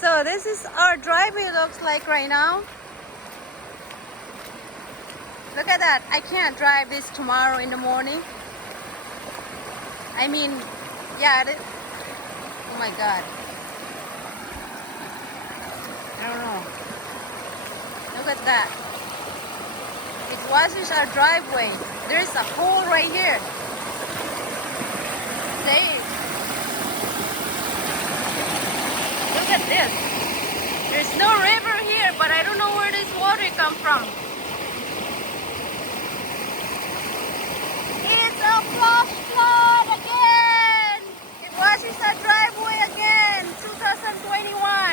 So this is our driveway looks like right now. Look at that. I can't drive this tomorrow in the morning. I mean, yeah, oh my God. I don't know. Look at that. It washes our driveway. There's a hole right here. See? Look at this. There's no river here, but I don't know where this water come from. It's a flash flood again. It washes our driveway again. 2021.